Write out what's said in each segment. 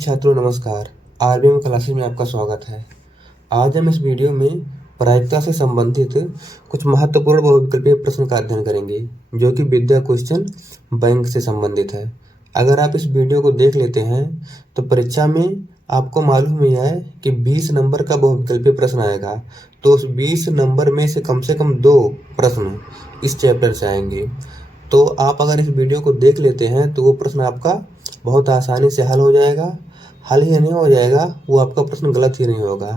छात्रों नमस्कार। RBM classes में आपका स्वागत है। आज हम इस वीडियो में प्रायिकता से संबंधित कुछ महत्वपूर्ण बहुविकल्पीय प्रश्न का अध्ययन करेंगे जो कि विद्या क्वेश्चन बैंक से संबंधित है। अगर आप इस वीडियो को देख लेते हैं तो परीक्षा में आपको मालूम ही है कि 20 नंबर का बहुविकल्पीय प्रश्न आएगा, तो उस 20 नंबर में से कम 2 प्रश्न इस चैप्टर से आएंगे। तो आप अगर इस वीडियो को देख लेते हैं तो वो प्रश्न आपका बहुत आसानी से हल हो जाएगा। हल ही नहीं हो जाएगा, वो आपका प्रश्न गलत ही नहीं होगा।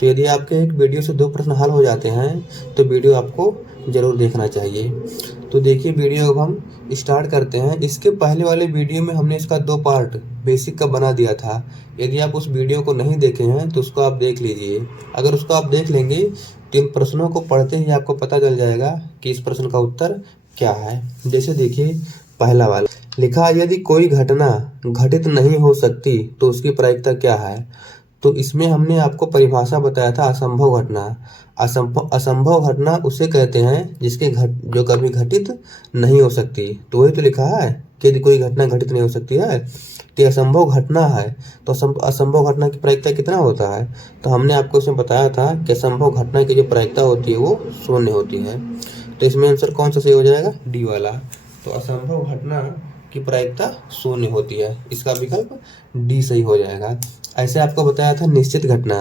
तो यदि आपके एक वीडियो से 2 प्रश्न हल हो जाते हैं तो वीडियो आपको ज़रूर देखना चाहिए। तो देखिए वीडियो अब हम स्टार्ट करते हैं। इसके पहले वाले वीडियो में हमने इसका 2 पार्ट बेसिक का बना दिया था। यदि आप उस वीडियो को नहीं देखे हैं तो उसको आप देख लीजिए। अगर उसको आप देख लेंगे तो इन प्रश्नों को पढ़ते ही आपको पता चल जाएगा कि इस प्रश्न का उत्तर क्या है। जैसे देखिए पहला वाला लिखा, यदि कोई घटना घटित नहीं हो सकती तो उसकी प्रायिकता क्या है। तो इसमें हमने आपको परिभाषा बताया था असंभव घटना। असंभव घटना उसे कहते हैं जिसके जो कभी घटित नहीं हो सकती। तो वही तो लिखा है कि यदि कोई घटना घटित नहीं हो सकती है तो असंभव घटना है। तो असंभव घटना की प्रायिकता कितना होता है, तो हमने आपको इसमें बताया था कि असंभव घटना की जो प्रायिकता होती है वो 0 होती है। तो इसमें आंसर कौन सा सही हो जाएगा, डी वाला। तो असंभव घटना की प्रायिकता 0 होती है, इसका विकल्प डी सही हो जाएगा। ऐसे आपको बताया था निश्चित घटना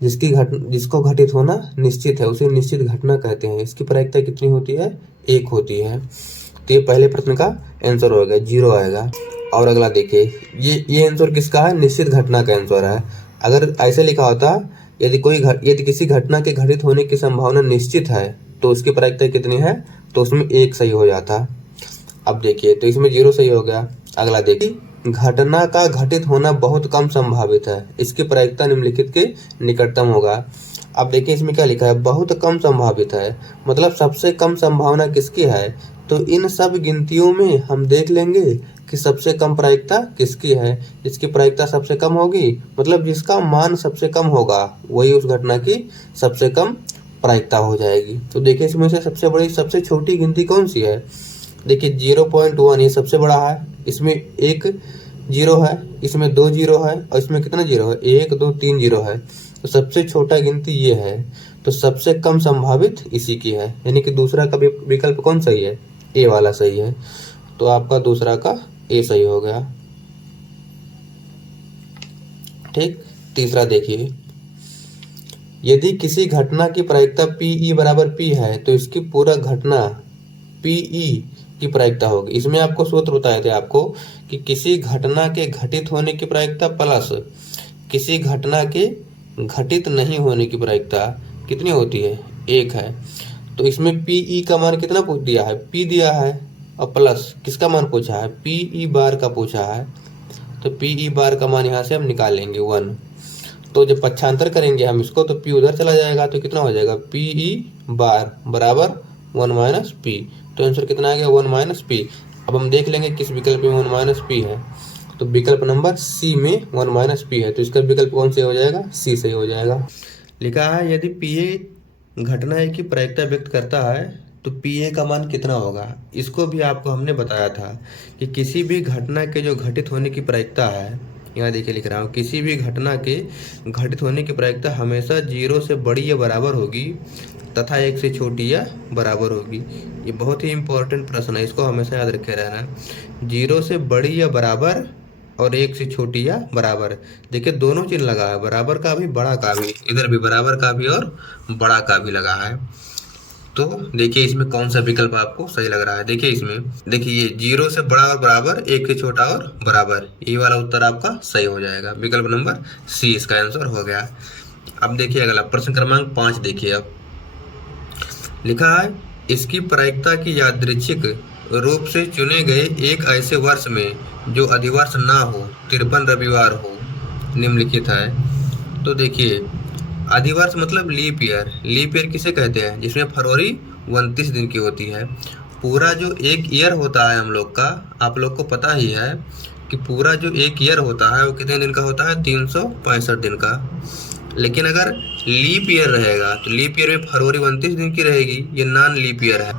जिसको घटित होना निश्चित है उसे निश्चित घटना कहते हैं। इसकी प्रायिकता कितनी होती है, 1 होती है। तो ये पहले प्रश्न का आंसर हो गया, 0 आएगा। और अगला देखिए, ये आंसर किसका है, निश्चित घटना का आंसर है। अगर ऐसे लिखा होता यदि किसी घटना के घटित होने की संभावना निश्चित है तो उसकी प्रायिकता कितनी है, तो उसमें 1 सही हो जाता। अब देखिए तो इसमें 0 सही हो गया। अगला देखिए, घटना का घटित होना बहुत कम संभावित है, इसकी प्रायिकता निम्नलिखित के निकटतम होगा। अब देखिए इसमें क्या लिखा है, बहुत कम संभावित है, मतलब सबसे कम संभावना किसकी है। तो इन सब गिनतियों में हम देख लेंगे कि सबसे कम प्रायिकता किसकी है। जिसकी प्रायिकता सबसे कम होगी, मतलब जिसका मान सबसे कम होगा, वही उस घटना की सबसे कम प्रायिकता हो जाएगी। तो देखिए इसमें से सबसे छोटी गिनती कौन सी है। देखिए 0.1 ये सबसे बड़ा है, इसमें 1 0 है, इसमें 2 0 है और इसमें कितना 0 है, 1 2 3 0 है। तो सबसे छोटा गिनती ये है, तो सबसे कम संभावित इसी की है, यानी कि दूसरा का विकल्प कौन सही है, ए वाला सही है। तो आपका दूसरा का ए सही हो गया। ठीक, तीसरा देखिए, यदि किसी घटना की प्रायिकता PE बराबर P है तो इसकी पूरा घटना PE की प्रायिकता होगी। इसमें आपको सूत्र बताए थे आपको कि किसी घटना के घटित होने की प्रायिकता प्लस किसी घटना के घटित नहीं होने की प्रायिकता कितनी होती है, 1 है। तो इसमें PE का मान कितना पूछ दिया है, P दिया है, और प्लस किसका मान पूछा है, PE बार का पूछा है। तो PE बार का मान यहाँ से हम निकाल लेंगे 1। तो जब पक्षांतर करेंगे हम इसको तो P उधर चला जाएगा, तो कितना हो जाएगा, PE बार बराबर 1 - P। तो आंसर कितना आ गया, 1 - P। अब हम देख लेंगे किस विकल्प में 1 - P है। तो विकल्प नंबर सी में 1 - P है, तो इसका विकल्प कौन से हो जाएगा, सी सही हो जाएगा। लिखा है, यदि PA घटना A की प्रायिकता व्यक्त करता है तो PA का मान कितना होगा। इसको भी आपको हमने बताया था कि किसी भी घटना के जो घटित होने की प्रायिकता है, यहाँ देखिए लिख रहा हूँ, किसी भी घटना के घटित होने की प्रायिकता हमेशा 0 से बड़ी या बराबर होगी तथा 1 से छोटी या बराबर होगी। ये बहुत ही इंपॉर्टेंट प्रश्न है, इसको हमेशा याद रखे रहना। 0 से बड़ी या बराबर और 1 से छोटी या बराबर। देखिए दोनों चिन्ह लगा है, बराबर का भी बड़ा का भी, इधर भी बराबर का भी और बड़ा का भी लगा है। तो देखिए इसमें कौन सा विकल्प आपको सही लग रहा है। देखिए इसमें देखिए 0 से बड़ा और बराबर, 1 से छोटा और बराबर, ये वाला उत्तर आपका सही हो जाएगा। विकल्प नंबर सी इसका आंसर हो गया। अब देखिए अगला प्रश्न क्रमांक 5 देखिए। अब लिखा है, इसकी प्रायिकता की यादृच्छिक रूप से चुने गए एक ऐसे वर्ष में जो अधिवर्ष ना हो 53 रविवार हो निम्नलिखित है। तो देखिए अधिवर्ष मतलब लीप ईयर। लीप ईयर किसे कहते हैं, जिसमें फरवरी 29 दिन की होती है। पूरा जो एक ईयर होता है हम लोग का, आप लोग को पता ही है कि पूरा जो एक ईयर होता है वो कितने दिन का होता है, 365 दिन का। लेकिन अगर लीप ईयर रहेगा तो लीप ईयर में फरवरी 29 दिन की रहेगी, ये नॉन लीप ईयर है।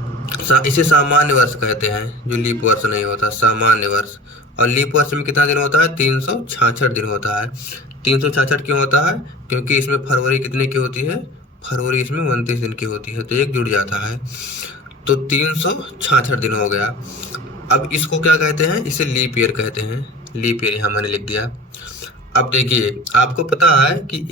इसे सामान्य वर्ष कहते हैं, जो लीप वर्ष नहीं होता, सामान्य वर्ष। और लीप वर्ष में कितना दिन होता है? 366 दिन होता है। 366 क्यों होता है? क्योंकि इसमें फरवरी कितने की होती है? फरवरी इसमें 29 दिन की होती है, तो एक जुड़ जाता है, तो 366 दिन हो गया। अब इसको क्या कहते हैं? इसे लीप ईयर कहते हैं। लीप ईयर यहाँ मैंने लिख दिया। अब देखिए, आपको पता है कि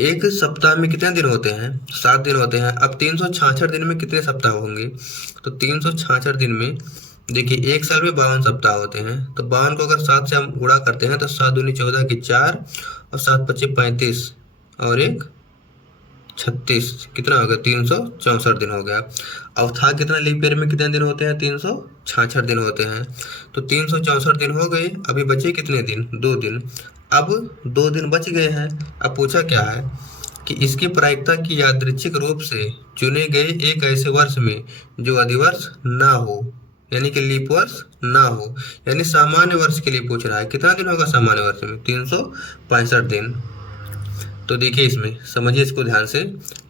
एक सप्ताह में कितने दिन होते हैं? 7 दिन होते हैं। अब 366 दिन में कितने सप्ताह होंगे? तो 366 दिन में देखिए, एक साल में 52 सप्ताह होते हैं, तो 52 को अगर 7 से हम गुणा करते हैं तो 7 दूनी 14 की 4 और 7 पच्चीस 35 और एक 36, कितना हो गया? 364 दिन हो गया। अब था कितना? लीप ईयर में कितने दिन होते हैं? 366 दिन होते हैं, तो 364 दिन हो गए। अभी बचे कितने दिन? 2 दिन। अब 2 दिन बच गए हैं। अब पूछा क्या है कि इसकी प्रायिकता की यादृच्छिक रूप से चुने गए एक ऐसे वर्ष में जो अधिवर्ष ना हो, यानी कि लीप वर्ष ना हो, यानी सामान्य वर्ष के लिए पूछ रहा है। कितना दिन होगा सामान्य वर्ष में? 365 दिन। तो देखिए, इसमें समझिए इसको ध्यान से।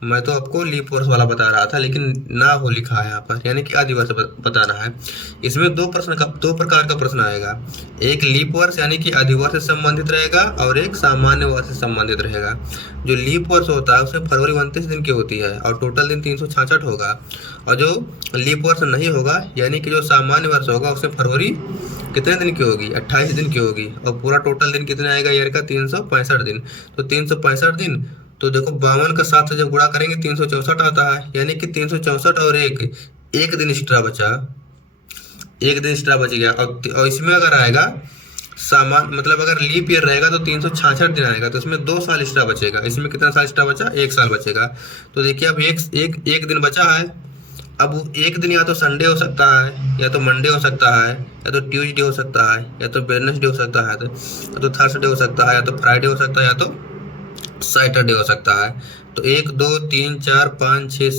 मैं तो आपको लीप वर्ष वाला बता रहा था, लेकिन ना हो लिखा है यहाँ पर, यानी कि आदि वर्ष बताना है। इसमें दो प्रकार का प्रश्न आएगा। एक लीप वर्ष यानी कि आदि वर्ष से संबंधित रहेगा, और एक सामान्य वर्ष से संबंधित रहेगा। जो लीप वर्ष होता है उसमें फरवरी 29 दिन की होती है और टोटल दिन 366 होगा। और जो लीप वर्ष नहीं होगा, यानी कि जो सामान्य वर्ष होगा, उसमें फरवरी कितने दिन की होगी? 28 दिन की होगी। और पूरा टोटल दिन कितना आएगा ईयर का? 365 दिन। तो 365 दिन, तो देखो 52 का 7 से जब गुणा करेंगे 364 आता है, यानी कि 364 और एक दिन एक्स्ट्रा बचा, एक दिन एक्स्ट्रा बच गया। और इसमें अगर आएगा मतलब अगर लीप ईयर रहेगा तो 366 दिन आएगा, तो इसमें 2 साल एक्स्ट्रा बचेगा। इसमें कितना साल एक्स्ट्रा बचा? 1 साल बचेगा। तो देखिए, अब एक दिन बचा है। अब एक दिन या तो संडे हो सकता है, या तो मंडे हो सकता है, या तो ट्यूसडे हो सकता है, या तो वेडनेसडे हो सकता है, या तो थर्सडे हो सकता है, या तो फ्राइडे हो सकता है, या तो सैटरडे हो सकता है। तो 1 2 3 4 5 6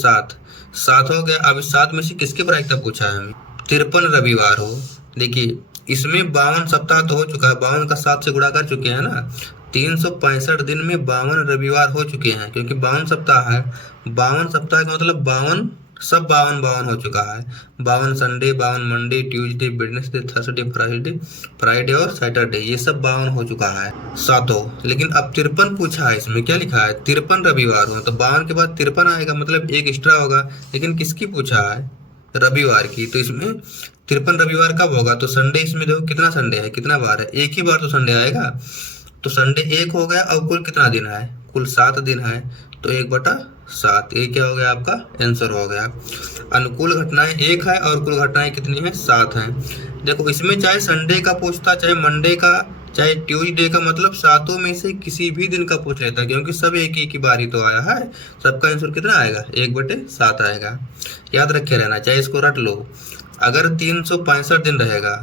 7 हो गया। अब इस 7 में से किसकी प्रायिकता पूछा है हमें? 53 रविवार हो। देखिए, इसमें 52 सप्ताह तो हो चुका है, 52 का 7 से गुणा कर चुके हैं ना। 365 दिन में 52 रविवार हो चुके हैं, क्योंकि 52 सप्ताह है। 52 सप्ताह का मतलब 52 सब 52 हो चुका है। 52 Sunday, 52 Monday, Tuesday, Wednesday, Thursday, Friday और सैटरडे, ये सब 52 हो चुका है सातों। लेकिन अब 53 पूछा है। इसमें क्या लिखा है? 53 रविवार हो, तो 52 के बाद 53 आएगा, मतलब एक एक्स्ट्रा होगा। लेकिन किसकी पूछा है? रविवार की। तो इसमें 53 रविवार कब होगा? तो संडे, इसमें देखो कितना संडे है, कितना बार है? एक ही बार तो संडे आएगा। तो संडे 1 हो गया। अब कुल कितना दिन है? कुल 7 दिन है, तो 1/7, ये क्या हो गया? आपका आंसर हो गया। अनुकूल घटनाएं 1 है और कुल घटनाएं कितनी है? 7 हैं। देखो, इसमें चाहे संडे का पूछता, चाहे मंडे का, चाहे ट्यूसडे का, मतलब 7 में से किसी भी दिन का पूछ लेता, क्योंकि सब एक ही बारी तो आया है। सबका आंसर कितना आएगा? 1/7 आएगा। याद रखे रहना, चाहे इसको रट लो। अगर 365 दिन रहेगा,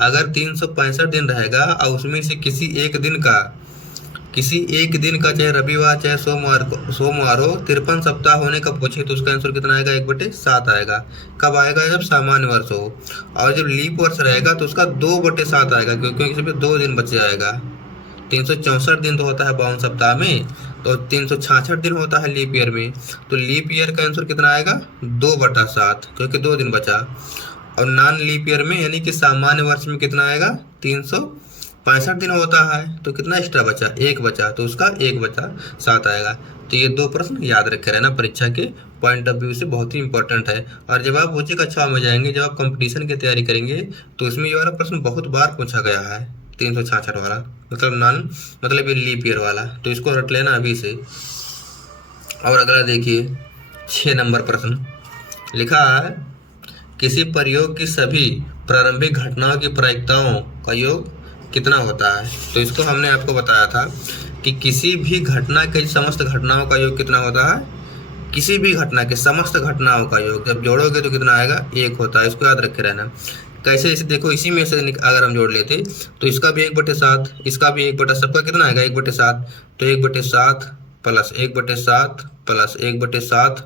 अगर 365 दिन रहेगा और उसमें से किसी एक दिन का चाहे रविवार चाहे सोमवार हो, 53 सप्ताह होने का पूछे, तो उसका आंसर कितना आएगा? 1/7 आएगा। कब आएगा? जब सामान्य वर्ष हो। और जब लीप वर्ष रहेगा तो उसका 2/7 आएगा, क्योंकि इसमें 2 दिन बचे आएगा। 364 दिन तो होता है 52 सप्ताह में, तो 366 दिन होता है लीप ईयर में। तो लीप ईयर का आंसर कितना आएगा? 2/7, क्योंकि 2 दिन बचा। और नॉन लीप ईयर में, यानी कि सामान्य वर्ष में कितना आएगा? 365 दिन होता है, तो कितना एक्स्ट्रा बचा? 1 बचा, तो उसका 1/7 आएगा। तो ये 2 प्रश्न याद रखे रहना, परीक्षा के पॉइंट ऑफ व्यू से बहुत ही इंपॉर्टेंट है। और जब आप ऊंची कक्षा में जाएंगे, जब आप कंपटीशन की तैयारी करेंगे, तो इसमें ये वाला प्रश्न बहुत बार पूछा गया है। 366 वाला, मतलब ये लीप ईयर वाला, तो इसको रट लेना अभी से। और अगला देखिए, 6 नंबर प्रश्न लिखा है, किसी प्रयोग की सभी प्रारंभिक घटनाओं की प्रायिकताओं का योग कितना होता है? तो इसको हमने आपको बताया था कि किसी भी घटना के समस्त घटनाओं का योग कितना होता है? किसी भी घटना के समस्त घटनाओं का योग जब जोड़ोगे तो कितना आएगा? 1 होता है। इसको याद रखे रहना। कैसे? इसे देखो, इसी में से अगर हम जोड़ लेते तो इसका भी 1/7, इसका भी 1/7, सबका कितना आएगा? 1/7। तो 1/7 प्लस 1/7 प्लस 1/7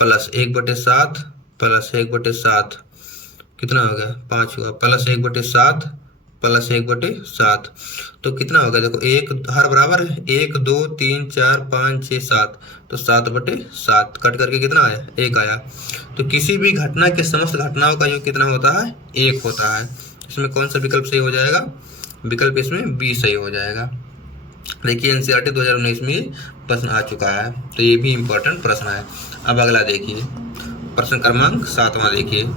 प्लस 1/7 प्लस 1/7, कितना हो गया? 5 हुआ। प्लस 1/7 प्लस 1/7, तो कितना हो गया? देखो, 1 हर बराबर है, 1 2 3 4 5 6 7, तो 7/7 कट करके कितना आया? 1 आया। तो किसी भी घटना के समस्त घटनाओं का योग कितना होता है? 1 होता है। इसमें कौन सा विकल्प सही हो जाएगा? विकल्प इसमें बी सही हो जाएगा। देखिए एनसीईआरटी 2019 में प्रश्न आ चुका है, तो ये भी इम्पोर्टेंट प्रश्न है। अब अगला देखिए, प्रश्न क्रमांक 7वां देखिए,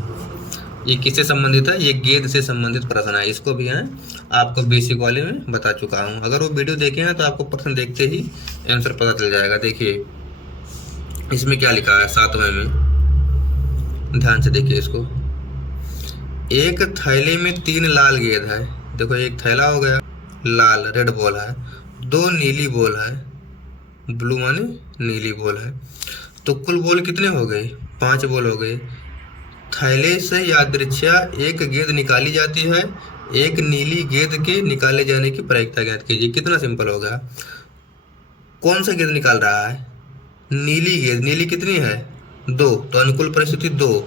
ये किससे संबंधित है? ये गेंद से संबंधित प्रश्न है। इसको भी है आपको बेसिक वाले में बता चुका हूँ। अगर वो वीडियो देखे हैं तो आपको प्रश्न देखते ही आंसर पता चल जाएगा। देखिए इसमें क्या लिखा है 7वें में, ध्यान से देखिए इसको। एक थैले में 3 लाल गेंद है। देखो एक थैला हो गया, लाल रेड बॉल है, 2 नीली बॉल है, ब्लू माने नीली बॉल है, तो कुल बॉल कितने हो गए? 5 बॉल हो गए। थैले से यादृच्छा एक गेंद निकाली जाती है, एक नीली गेंद के निकाले जाने की प्रायिकता ज्ञात कीजिए। कितना सिंपल होगा। कौन सा गेंद निकाल रहा है? नीली गेंद। नीली कितनी है? 2, तो अनुकूल परिस्थिति 2।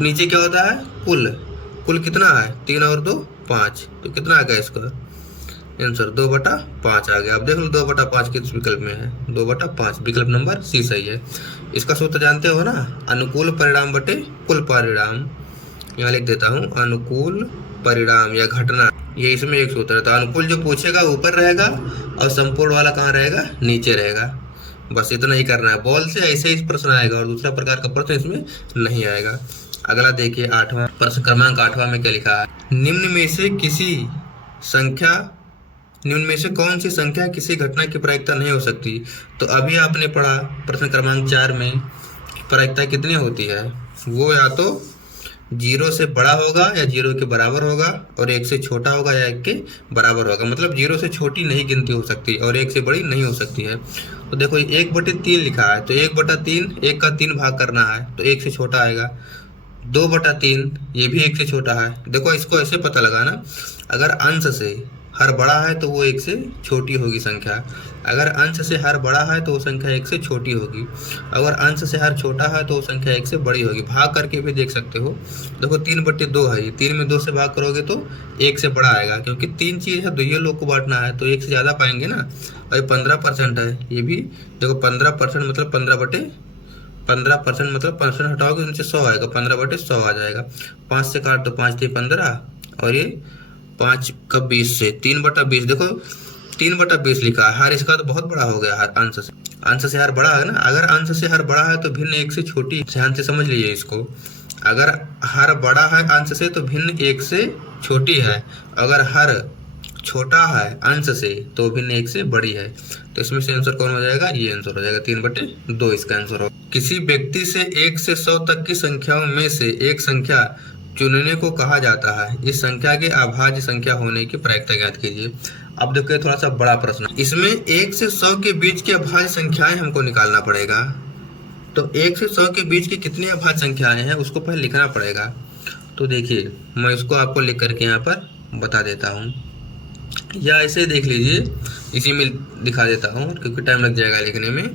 नीचे क्या होता है? कुल। कुल कितना है? 3 और 2 5, तो कितना आ गया इसका आंसर? 2/5 आ गया। अब देख लो 2/5 किस विकल्प में है? 2/5, विकल्प नंबर सी सही है। इसका सूत्र जानते हो ना, अनुकूल परिणाम बटे कुल परिणाम। यहाँ लिख देता हूँ, अनुकूल परिणाम या घटना, ये इसमें एक सूत्र है। तो अनुकूल जो पूछेगा ऊपर रहेगा और संपूर्ण वाला कहाँ रहेगा? नीचे रहेगा। बस इतना ही करना है। बॉल से ऐसे ही प्रश्न आएगा और दूसरा प्रकार का प्रश्न इसमें नहीं आएगा। अगला देखिए 8वां प्रश्न क्रमांक 8वां में क्या लिखा है? निम्न में से कौन सी संख्या किसी घटना की प्रायिकता नहीं हो सकती? तो अभी आपने पढ़ा प्रश्न क्रमांक 4 में प्रायिकता कितनी होती है? वो या तो 0 से बड़ा होगा या 0 के बराबर होगा, और 1 से छोटा होगा या 1 के बराबर होगा। मतलब 0 से छोटी नहीं गिनती हो सकती और 1 से बड़ी नहीं हो सकती है। तो देखो 1/3 लिखा है, तो 1/3, 1 का 3 भाग करना है तो 1 से छोटा आएगा। 2/3 ये भी 1 से छोटा है। देखो इसको ऐसे पता लगाना, अगर अंश से हर बड़ा है तो वो 1 से छोटी होगी संख्या, अगर अंश से हर बड़ा है तो वो संख्या 1 से छोटी होगी, अगर अंश से हर छोटा है तो वो संख्या 1 से बड़ी होगी। भाग करके भी देख सकते हो। देखो 3/2 है, ये 3 में 2 से भाग करोगे तो 1 से बड़ा आएगा, क्योंकि 3 चीज़ है, 2 लोग को बांटना है तो 1 से ज़्यादा पाएंगे ना। और ये 15% है, ये भी देखो 15% मतलब 15% मतलब 5% हटाओगे उनसे 100 आएगा, 15/100 आ जाएगा। 5 से काट तो 5 × 15, और ये 5 का 20 से 3/20। देखो 3/20 लिखा है, हर इसका तो बहुत बड़ा हो गया। हर अंश से हर बड़ा है ना। अगर अंश से हर बड़ा है तो भिन्न 1 से छोटी, ध्यान से समझ लीजिए इसको। अगर हर बड़ा है अंश से तो भिन्न 1 से छोटी है, अगर हर छोटा है अंश से तो भिन्न 1 से बड़ी है। तो इसमें से आंसर कौन हो जाएगा? ये आंसर हो जाएगा 3/2 इसका आंसर हो। किसी व्यक्ति से 1 से 100 तक की संख्याओं में से एक संख्या चुनने को कहा जाता है। इस संख्या के अभाज्य संख्या होने की प्रायिकता ज्ञात कीजिए। अब देखिए थोड़ा सा बड़ा प्रश्न, इसमें 1 से 100 के बीच की अभाज्य संख्याएं हमको निकालना पड़ेगा। तो 1 से 100 के बीच की कितनी अभाज्य संख्याएं हैं उसको पहले लिखना पड़ेगा। तो देखिए मैं इसको आपको लिख करके यहाँ पर बता देता हूँ, या ऐसे देख लीजिए, इसी में दिखा देता हूँ क्योंकि टाइम लग जाएगा लिखने में।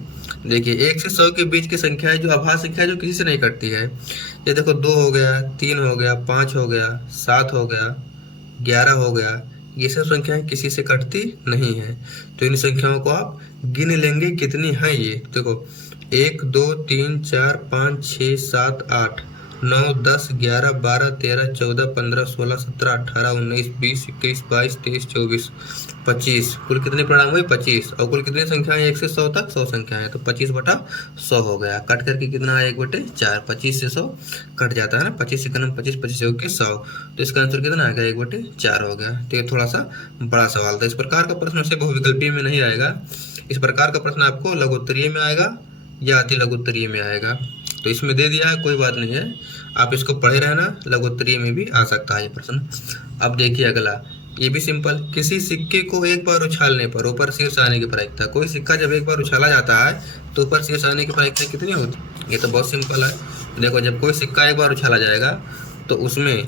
देखिए 1 से 100 के बीच की संख्या है जो अभाज्य संख्या है, जो किसी से नहीं कटती है। ये देखो 2 हो गया, 3 हो गया, 5 हो गया, 7 हो गया, 11 हो गया, ये सब संख्याएं किसी से कटती नहीं है। तो इन संख्याओं को आप गिन लेंगे कितनी हैं। ये देखो 1 2 3 4 5 6 7 8 9 10 11 12 13 14 15 16 17 18 19 20 21 22 23 24 25, कुल कितने परिणाम हुए? 25। और कुल कितनी संख्याएं 1 से 100 तक? 100 संख्याएं। तो 25/100 हो गया। कट करके कितना है? 1/4। 25 से 100 कट जाता है ना, 25 से 25, 25 से 100, तो इसका आंसर कितना आ गया? 1/4 हो गया। तो ये थोड़ा सा बड़ा सवाल था। इस प्रकार का प्रश्न से बहुविकल्पीय में नहीं आएगा। इस प्रकार का प्रश्न आपको लघुत्तरीय में आएगा या अति लघुत्तरीय में आएगा। तो इसमें दे दिया है, कोई बात नहीं है, आप इसको पढ़े रहना, लघुत्तरीय में भी आ सकता है ये प्रश्न। अब देखिए अगला, ये भी सिंपल। किसी सिक्के को एक बार उछालने पर ऊपर शीर्ष आने की प्रायिकता। कोई सिक्का जब एक बार उछाला जाता है तो ऊपर शीर्ष आने की प्रायिकता कितनी होती है? ये तो बहुत सिंपल है। देखो जब कोई सिक्का एक बार उछाला जाएगा तो उसमें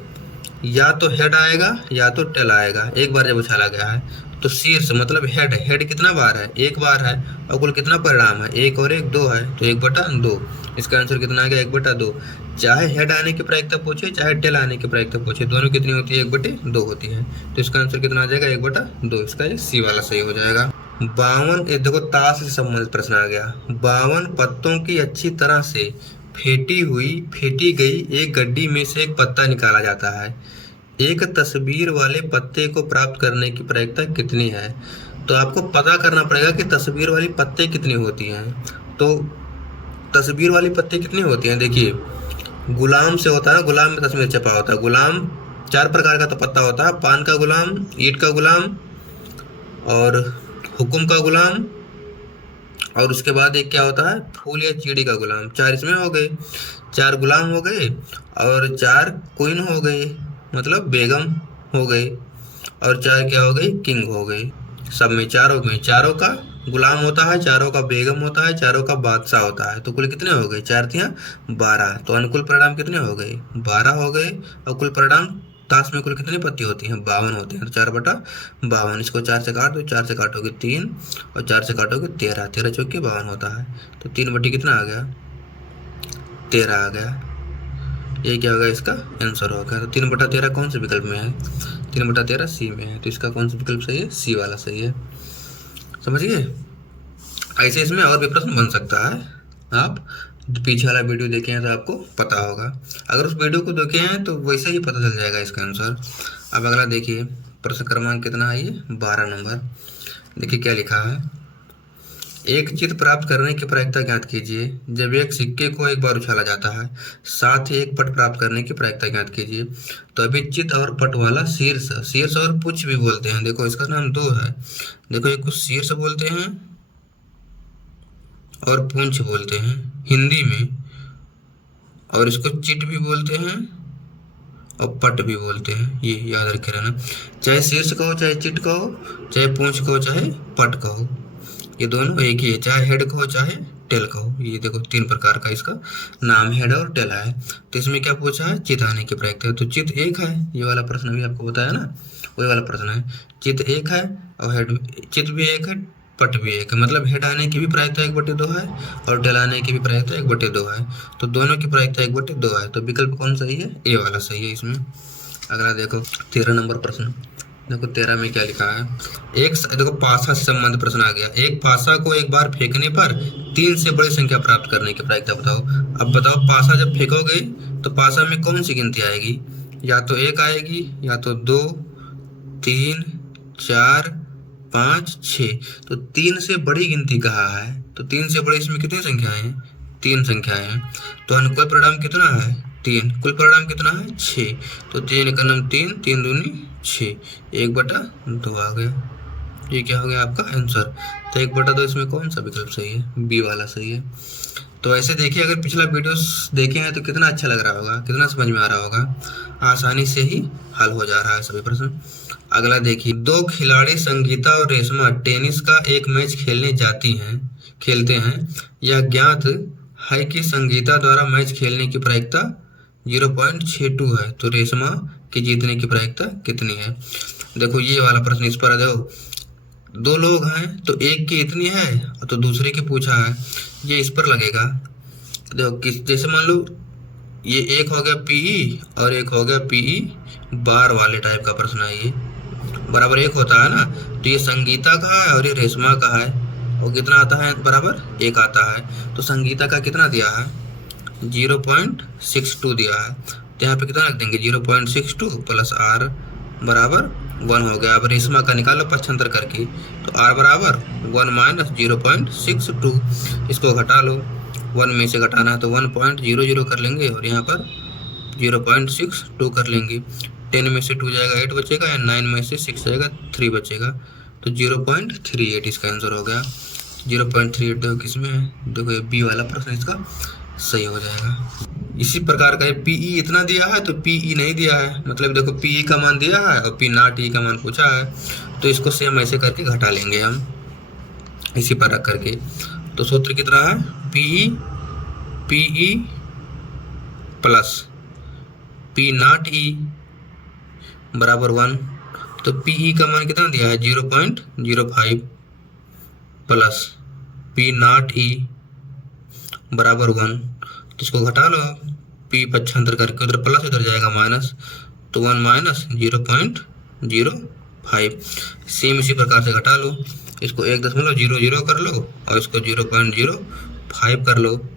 या तो हेड आएगा या तो टेल आएगा। एक बार जब उछाला गया है तो शीर्ष मतलब हेड कितना बार है? एक बार है। और कुल कितना परिणाम है? 1 और 1 2 है, तो 1/2। इसका आंसर कितना आ गया? 1/2। चाहे हेड आने की प्रायिकता पूछे चाहे टेल आने की प्रायिकता पूछे, दोनों कितनी होती है? 1/2 होती है। तो इसका आंसर कितना आ जाएगा? 1/2। इसका ये सी वाला सही हो जाएगा। 52, देखो ताश से संबंधित प्रश्न आ गया। 52 पत्तों की अच्छी तरह से फेंटी गई एक गड्डी में से एक पत्ता निकाला जाता है। एक तस्वीर वाले पत्ते को प्राप्त करने की प्रायिकता कितनी है? तो आपको पता करना पड़ेगा कि तस्वीर वाली पत्ते कितनी होती हैं। तो तस्वीर वाली पत्ते कितनी होती हैं, देखिए गुलाम से होता है, गुलाम में तस्वीर छपा होता है। गुलाम 4 प्रकार का तो पत्ता होता है, पान का गुलाम, ईंट का गुलाम और हुक्म का गुलाम, और उसके बाद एक क्या होता है, फूल या चीड़ी का गुलाम। 4 इसमें हो गए, 4 गुलाम हो गए और 4 क्वीन हो गए, मतलब बेगम हो गए, और 4 क्या हो गई, किंग हो गए। सब में 4 हो गए, चारों का गुलाम होता है, चारों का बेगम होता है, चारों का बादशाह होता है। तो कुल कितने हो गए, 4 तिया 12। तो अनुकूल परिणाम कितने हो गए, 12 हो गए। और कुल परिणाम ताश में कुल कितनी पत्ती होती हैं, 52 होती हैं। तो 4/52, इसको 4 से काट दो, 4 से काटोगे 3 और 4 से काटोगे 13, 13 चौके 52 होता है। तो 3 बट्टी कितना आ गया, 13 आ गया। ये क्या होगा, इसका आंसर होगा। तो 3/13 कौन से विकल्प में है, 3/13 सी में है। तो इसका कौन सा विकल्प सही है, सी वाला सही है। समझिए, ऐसे इसमें और भी प्रश्न बन सकता है। आप पीछे वाला वीडियो देखे हैं तो आपको पता होगा। अगर उस वीडियो को देखे हैं तो वैसे ही पता चल जाएगा इसका आंसर। अब अगला देखिए, प्रश्न क्रमांक कितना है, ये 12 नंबर। देखिए क्या लिखा है, एक चित्र प्राप्त करने की प्रायिकता ज्ञात कीजिए जब एक सिक्के को एक बार उछाला जाता है, साथ ही एक पट प्राप्त करने की प्रायिकता ज्ञात कीजिए। तो अभी चित और पट वाला शीर्ष, शीर्ष और पुच्छ भी बोलते हैं। देखो इसका नाम 2 है। देखो एक को शीर्ष बोलते हैं और पूंछ बोलते हैं हिंदी में, और इसको चिट भी बोलते हैं और पट भी बोलते हैं। ये याद रखे रहना, चाहे शीर्ष कहो, चाहे चिट कहो, चाहे पूंछ कहो, चाहे पट कहो, ये दोनों एक ही है। चाहे हेड कहो, चाहे टेल कहो। ये देखो 3 प्रकार का इसका नाम हेड और टेल है। तो इसमें क्या पूछा है, चित आने की प्रायिकता। तो चित 1 है, ये वाला प्रश्न भी आपको बताया ना, वही वाला प्रश्न है। चित 1 है और हेड, चित भी 1 है, पट भी 1 है। मतलब हेड आने की भी प्रायिकता 1/2 है और टेल आने की भी प्रायिकता 1/2 है। तो दोनों की प्रायिकता 1/2 है। तो विकल्प कौन सही है, ए वाला सही है इसमें। अगला देखो 13 नंबर प्रश्न। देखो 13 में क्या लिखा है, देखो पासा से संबंधित प्रश्न आ गया। एक पासा को एक बार फेंकने पर 3 से बड़ी संख्या प्राप्त करने की प्रायिकता बताओ। अब बताओ, पासा जब फेंकोगे तो पासा में कौन सी गिनती आएगी, या तो 1 आएगी, या तो 2, 3, 4, 5, 6। तो 3 से बड़ी गिनती कहाँ है, तो 3 से बड़ी इसमें कितनी संख्याएं हैं, 3 संख्याएं हैं। तो अनुकूल परिणाम कितना है, 3। कुल परिणाम कितना है, 6। तो 3 का नाम 3, 3 दूनी 6, 1/2 आ गया। ये क्या हो गया आपका आंसर। तो 1/2 इसमें कौन सा विकल्प सही है, बी वाला सही है। तो ऐसे देखिए, अगर पिछला वीडियोस देखे हैं तो कितना अच्छा लग रहा होगा, कितना समझ में आ रहा होगा, आसानी से ही हल हो जा रहा है सभी प्रश्न। अगला देखिए, 2 खिलाड़ी संगीता और रेशमा टेनिस का एक मैच खेलते हैं। यह ज्ञात है कि संगीता द्वारा मैच खेलने की प्रायिकता 0.62 है, तो रेशमा के जीतने की प्रायिकता कितनी है। देखो ये वाला प्रश्न, इस पर देखो 2 लोग हैं तो एक की इतनी है तो दूसरे की पूछा है, ये इस पर लगेगा। देखो जैसे मान लो ये एक हो गया पीई और एक हो गया पीई बार वाले टाइप का प्रश्न है, ये बराबर 1 होता है ना। तो ये संगीता का है और ये रेशमा का है, और कितना आता है, बराबर 1 आता है। तो संगीता का कितना दिया है, 0.62 दिया है। तो यहाँ पे कितना रख देंगे, 0.62 प्लस आर बराबर 1 हो गया। अब रेशमा का निकालो पक्षांतर करके, तो r बराबर 1 माइनस 0.62, इसको घटा लो, 1 में से घटाना है तो 1.00 कर लेंगे और यहाँ पर 0.62 कर लेंगे। 10 में से 2 जाएगा 8 बचेगा, या 9 में से 6 जाएगा 3 बचेगा। तो 0.38 इसका आंसर हो गया। 0.38 देखो किस में है, देखो ये बी वाला प्रश्न इसका सही हो जाएगा। इसी प्रकार का पीई इतना दिया है तो पीई नहीं दिया है, मतलब देखो पीई का मान दिया है और पी नॉट ई का मान पूछा है, तो इसको सेम ऐसे करके घटा लेंगे हम, इसी पर रख करके। तो सूत्र कितना है, पीई प्लस पी नॉट ई बराबर 1। तो पीई का मान कितना दिया है, 0.05 प्लस पी नॉट ई बराबर 1। तो इसको घटा लो, पी पक्षांतर करके उधर प्लस इधर जाएगा माइनस, तो 1 माइनस 0.05। सेम इसी प्रकार से घटा लो, इसको 1.00 कर लो और इसको 0.05 कर लो।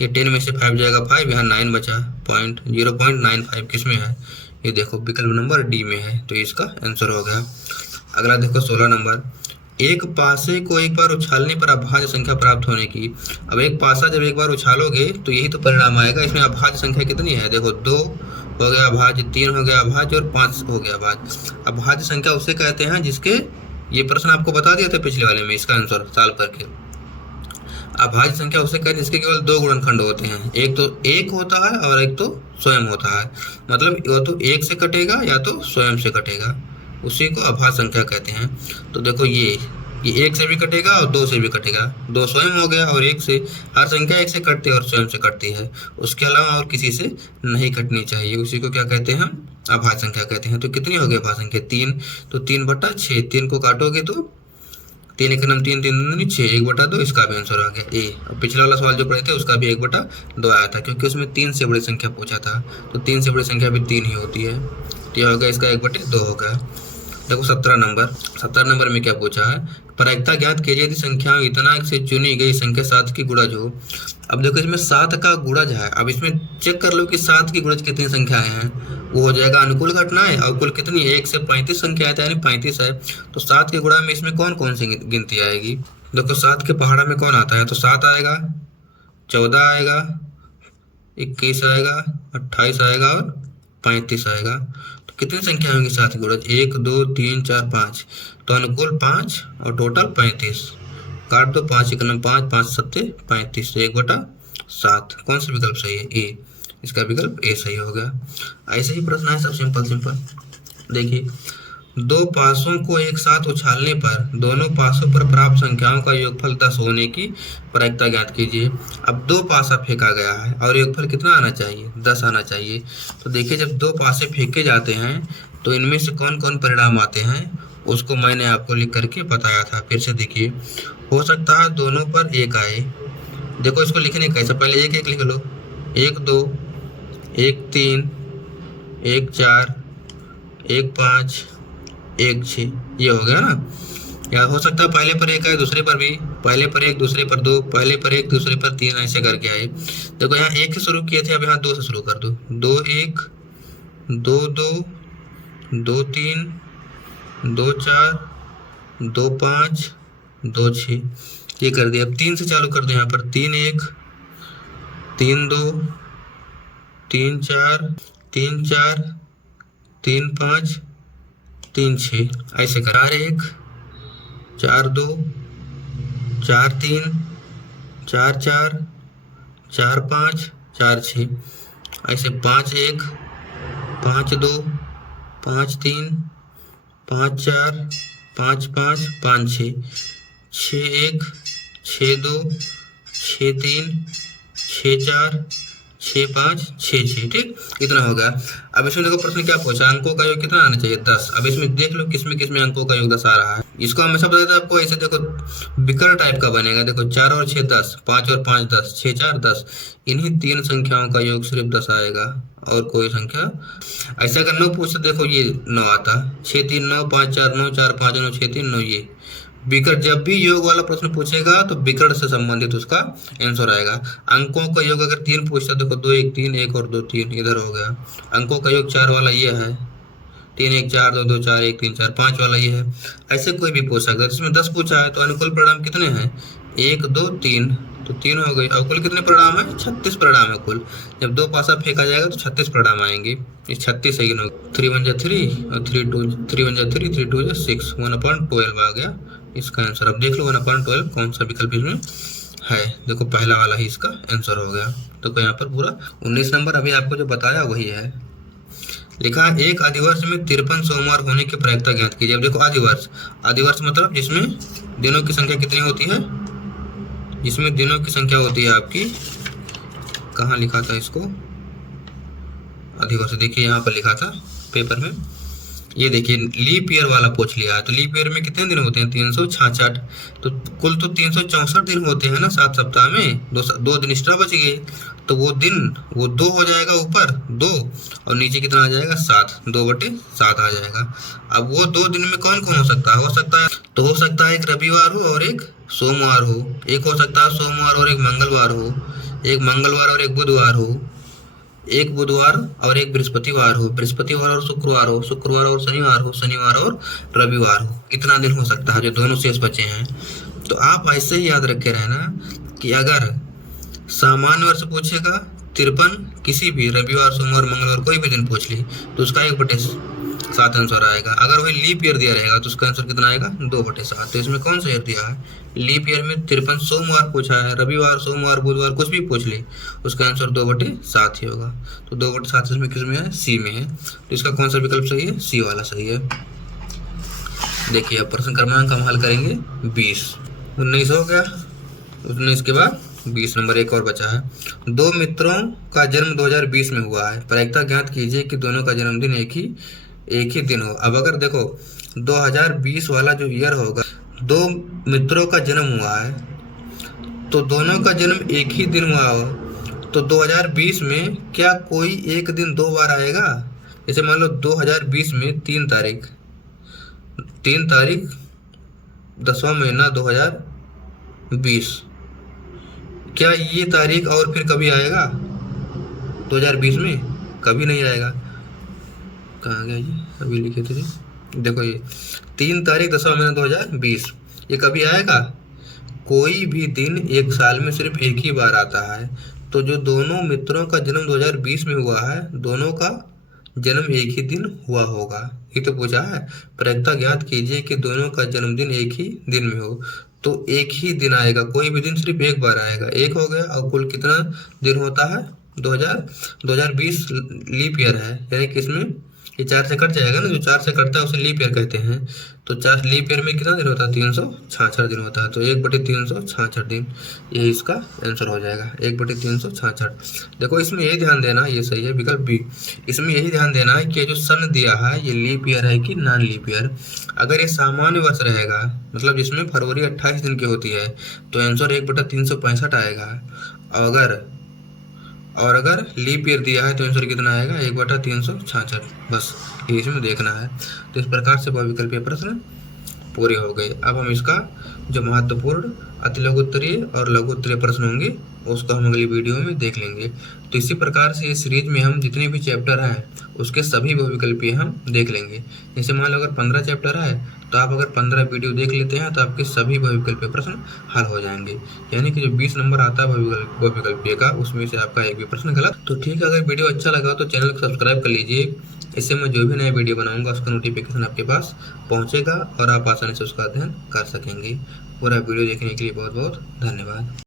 ये 10 में से 5 जाएगा 5, यहाँ 9 बचा, 0.95 किस में है, ये देखो विकल्प नंबर डी में है, तो इसका आंसर हो गया। अगला देखो 16 नंबर, एक पासे को एक बार उछालने पर अभाज्य संख्या प्राप्त होने की। अब एक पासा जब एक बार उछालोगे तो यही तो परिणाम आएगा। इसमें अभाज्य संख्या कितनी है, देखो 2 हो गया अभाज्य, 3 हो गया अभाज्य और 5 हो गया अभाज्य। अभाज्य संख्या उसे कहते हैं जिसके, ये प्रश्न आपको बता दिया था पिछले वाले में, इसका आंसर सॉल्व करके। अभाज्य संख्या उसे कहते हैं जिसके केवल 2 गुणनखंड होते हैं, एक तो 1 होता है और एक तो स्वयं होता है। मतलब या तो 1 से कटेगा या तो स्वयं से कटेगा, उसी को अभाज्य संख्या कहते हैं। तो देखो ये 1 से भी कटेगा और 2 से भी कटेगा, 2 स्वयं हो गया और 1 से, हर संख्या 1 से कटती है और स्वयं से कटती है, उसके अलावा और किसी से नहीं कटनी चाहिए, उसी को क्या कहते हैं हम, अभाज्य संख्या कहते हैं। तो कितनी हो गई अभाज्य संख्या, 3, तो 3/6, 3 को काटोगे तो 3 1 9 3 3 2 6, 1/2, इसका भी आंसर आ गया ए। अब पिछला वाला सवाल जो पढ़े थे उसका भी 1/2 आया था, क्योंकि उसमें 3 से बड़ी संख्या पूछा था, तो 3 से बड़ी संख्या भी 3 ही होती है, तो यह हो गया इसका 1/2 हो गया। देखो 17 नंबर में क्या पूछा है, प्रायिकता ज्ञात कीजिए यदि संख्या इतना से चुनी गई संख्या 7 की गुणज हो। अब देखो इसमें 7 का गुणज है, अब इसमें चेक कर लो कि 7 की गुणज कितनी संख्याएं हैं, वो हो जाएगा अनुकूल घटनाएं, और कुल कितनी, 1 से 35 संख्या है, यानी 35 है। तो 7 के गुणा में इसमें कौन कौन सी गिनती आएगी, देखो 7 के पहाड़ा में कौन आता है, तो 7 आएगा, 14 आएगा, 21 आएगा, 28 आएगा और 35 आएगा। तो कितनी संख्या होंगी 7 गुणज, 1 2 3 4 5, तो अनुकूल 5 और टोटल 35, काट दो, 5 1 9 5, 5 7 35, तो 1/7। कौन सा विकल्प सही है, ए, इसका विकल्प ए सही हो गया। ऐसे ही प्रश्न है सब सिंपल। देखिए, 2 पासों को एक साथ उछालने पर दोनों पासों पर प्राप्त संख्याओं का योगफल 10 होने की प्रायिकता ज्ञात कीजिए। अब 2 पासा फेंका गया है और योगफल कितना आना चाहिए, 10 आना चाहिए। तो देखिए, जब 2 पासे फेंके जाते हैं तो इनमें से कौन कौन परिणाम आते हैं, उसको मैंने आपको लिख करके बताया था। फिर से देखिए, हो सकता है दोनों पर 1 आए। देखो इसको लिखने कैसे, पहले 1 1 लिख लो, 1 2 1 3 1 4 1 5 1 6, ये हो गया ना। या हो सकता है पहले पर 1 आए, दूसरे पर भी, पहले पर 1 दूसरे पर 2, पहले पर 1 दूसरे पर 3, ऐसे करके आए। देखो यहाँ 1 से शुरू किए थे, अब यहाँ 2 से शुरू कर दो, 2 1 2 2 2 3 2 4 2 5 2 6, ये कर दिया। अब 3 से चालू कर दो, यहाँ पर 3 1 3 2 3 4 3 4 3 5 3 6, ऐसे कर, 4 1 4 2 4 3 4 4 4 5 4 6, ऐसे 5 1 5 2 5 3 5 4 5 5 5 6, 6 1 6 2 6 3 6 4 6 5 6 6, ठीक, इतना हो गया। अब इसमें देखो प्रश्न क्या पूछा, अंकों का योग कितना आना चाहिए, 10। अब इसमें देख लो किसमें किसमें अंकों का योग 10 आ रहा है। इसको हमेशा बताया था आपको, ऐसे देखो विकर्ण टाइप का बनेगा। देखो 4 और 6 10, 5 और 5 10, 6 4 10, इन्हीं 3 संख्याओं का योग सिर्फ 10 आएगा और कोई संख्या। ऐसे अगर 9 पूछते, देखो ये 9 आता, 6 3 9 5 4 9 4 5 9 6 3 9, ये विकर्ण। जब भी योग वाला प्रश्न पूछेगा तो विकर्ण से संबंधित उसका आंसर आएगा। अंकों का योग अगर 3 पूछता, देखो 2 1 3 1 और 2 3, इधर हो गया। अंकों का योग 4 वाला ये है, 3 1 4 2 2 4 1 3 4, 5 वाला ये है। ऐसे कोई भी पूछ सकता है। इसमें 10 पूछा है तो अनुकूल परिणाम कितने हैं, 1 2 3, तो 3 हो गई। और कुल कितने परिणाम है, 36 परिणाम है कुल। जब 2 पासा फेंका जाएगा तो 36 परिणाम आएंगे। ये 36 है, 3 1 3 और 3 2 3 1 3 3 2 6, 1/12 आ गया इसका आंसर। अब देख लो 1/12 कौन सा विकल्प इसमें है, देखो पहला वाला ही इसका आंसर हो गया। तो यहाँ पर पूरा 19 नंबर अभी आपको जो बताया वही है। लिखा एक अधिवर्ष में 53 सोमवार होने की प्रायिकता ज्ञात कीजिए। अब देखो अधिवर्ष मतलब जिसमें दिनों की संख्या कितनी होती है, जिसमें दिनों की संख्या होती है आपकी, कहाँ लिखा था इसको, अधिवर्ष देखिए यहाँ पर लिखा था पेपर में। ये देखिए लीप ईयर वाला पूछ लिया है, तो लीप ईयर में कितने दिन होते हैं, 366, तो कुल तो 364 दिन होते हैं ना 7 सप्ताह में, 2 दिन एक्स्ट्रा बच गए, तो वो दिन वो 2 हो जाएगा, ऊपर 2 और नीचे कितना आ जाएगा 7, 2/7 आ जाएगा। अब वो 2 दिन में कौन कौन हो सकता है, तो हो सकता है एक रविवार हो और एक सोमवार हो, एक हो सकता है सोमवार और एक मंगलवार हो, एक मंगलवार और एक बुधवार हो, एक बुधवार और एक बृहस्पतिवार हो, बृहस्पतिवार और शुक्रवार हो, शुक्रवार और शनिवार हो, शनिवार और रविवार हो। इतना दिन हो सकता है जो दोनों शेष बचे हैं। तो आप ऐसे ही याद रखे रहना कि अगर सामान्य वर्ष पूछेगा 53, किसी भी रविवार, सोमवार, मंगलवार कोई भी दिन पूछ ली तो उसका 1/7 आंसर आएगा। अगर वही लीप ईयर दिया रहेगा तो उसका आंसर कितना आएगा, 2/7। तो इसमें कौन सा ईयर दिया है, लीप ईयर में 53 सोमवार पूछा है, रविवार, सोमवार, बुधवार कुछ भी पूछ ली उसका आंसर 2/7 ही होगा। तो 2/7 इसमें किस में है, सी में है। तो इसका कौन सा विकल्प सही है, सी वाला सही है। देखिए अब प्रश्न क्रमांक हम हल करेंगे 20। 19 हो गया, 19 के बाद 20 नंबर एक और बचा है। दो मित्रों का जन्म 2020 में हुआ है, प्रायिकता ज्ञात कीजिए कि दोनों का जन्मदिन एक ही दिन हो। अब अगर देखो 2020 वाला जो ईयर होगा, दो मित्रों का जन्म हुआ है तो दोनों का जन्म एक ही दिन हुआ हो, तो 2020 में क्या कोई एक दिन दो बार आएगा। जैसे मान लो 2020 में 3 तारीख 10वां महीना 2020, क्या ये तारीख और फिर कभी आएगा 2020 में, कभी नहीं आएगा। कहाँ गया ये, अभी लिखे थे देखो, ये 3 तारीख 10वां महीना 2020, ये कभी आएगा। कोई भी दिन एक साल में सिर्फ एक ही बार आता है। तो जो दोनों मित्रों का जन्म 2020 में हुआ है, दोनों का जन्म एक ही दिन हुआ होगा। ये तो पूछा है, प्रायिकता ज्ञात कीजिए कि दोनों का जन्मदिन एक ही दिन में हो। तो एक ही दिन आएगा, कोई भी दिन सिर्फ एक बार आएगा, एक हो गया। और कुल कितना दिन होता है, 2020 लीप ईयर है, यानी कि इसमें ये 4 से कट जाएगा ना, जो 4 से कटता है उसे लीप ईयर कहते हैं। तो 4 लीप ईयर में कितना दिन होता है, 366 दिन होता है। तो 1/366 दिन, ये इसका आंसर हो जाएगा, 1/366। देखो इसमें यही ध्यान देना, ये सही है विकल्प बी। इसमें यही ध्यान देना है कि जो सन दिया है ये लीप ईयर है कि नॉन लीप ईयर। अगर ये सामान्य वर्ष रहेगा, मतलब जिसमें फरवरी 28 दिन की होती है, तो आंसर 1/365 आएगा। और अगर लीप ईयर दिया है तो आंसर कितना आएगा, 1/366। बस ये इसमें देखना है। तो इस प्रकार से बहुविकल्पीय प्रश्न पूरे हो गए। अब हम इसका जो महत्वपूर्ण अति लघु उत्तरीय और लघु उत्तरीय प्रश्न होंगे उसको हम अगली वीडियो में देख लेंगे। तो इसी प्रकार से इस सीरीज में हम जितने भी चैप्टर हैं उसके सभी बहुविकल्पीय हम देख लेंगे। जैसे मान लो अगर 15 चैप्टर है तो आप अगर 15 वीडियो देख लेते हैं तो आपके सभी बहुविकल्पीय प्रश्न हल हो जाएंगे। यानी कि जो 20 नंबर आता है बहुविकल्पीय का, उसमें से आपका एक भी प्रश्न गलत। तो ठीक है, अगर वीडियो अच्छा लगा तो चैनल को सब्सक्राइब कर लीजिए। इससे मैं जो भी नया वीडियो बनाऊंगा उसका नोटिफिकेशन आपके पास पहुंचेगा और आप आसानी से उसका अध्ययन कर सकेंगे। पूरा वीडियो देखने के लिए बहुत बहुत धन्यवाद।